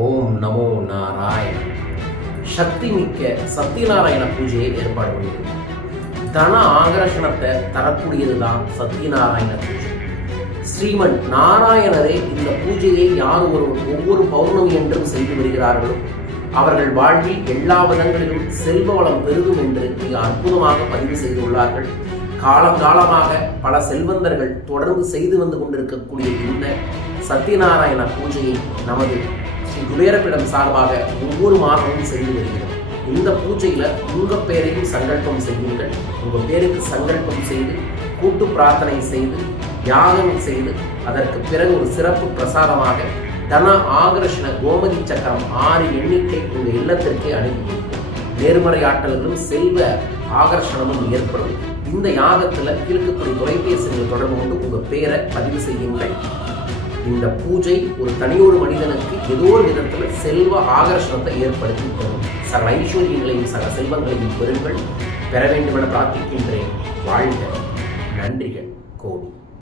ஓம் நமோ நாராயண். சக்தி மிக்க சத்யநாராயண பூஜையை ஏற்பாடு பண்ணியிருக்கோம் தன ஆகர்ஷணத்தை தரக்கூடியதுதான் சத்யநாராயண பூஜை. ஸ்ரீமன் நாராயணரே இந்த பூஜையை யார் ஒரு ஒவ்வொரு பௌர்ணமி என்றும் செய்து வருகிறார்களோ அவர்கள் வாழ்வில் எல்லா விதங்களிலும் செல்வ வளம் பெருகும் என்று மிக அற்புதமாக பதிவு செய்துள்ளார்கள். காலங்காலமாக பல செல்வந்தர்கள் தொடர்ந்து செய்து வந்து கொண்டிருக்கக்கூடிய இந்த சத்யநாராயண பூஜையை நமது குபேரப்பிடம் சார்பாக ஒவ்வொரு மாதமும் செய்து வருகிறோம். இந்த பூஜையில் உங்கள் பேரையும் சங்கல்பம் செய்யுங்கள். உங்க பேருக்கு சங்கல்பம் செய்து கூட்டு பிரார்த்தனை செய்து யாகம் செய்து அதற்கு பிறகு ஒரு சிறப்பு பிரசாதமாக தன ஆகர்ஷண கோமதி சக்கரம் ஆறு எண்ணிக்கை உங்கள் இல்லத்திற்கே அணுகி நேர்மறை ஆற்றல்களும் செல்வ ஆகர்ஷணமும் ஏற்படும். இந்த யாகத்தில் இருக்கக்கூடிய தொலைபேசிகள் தொடர்பு கொண்டு உங்கள் பேரை பதிவு செய்யுங்கள். இந்த பூஜை ஒரு தனியொரு மனிதனுக்கு ஏதோ ஒரு விதத்தில் செல்வ ஆகர்ஷணத்தை ஏற்படுத்தி தரும். சகல ஐஸ்வர்யங்களையும் சகல செல்வங்களையும் பெறுங்கள். பெற வேண்டுமென பிரார்த்திக்கின்றேன். வாழ்க நன்றிகள். கோடி.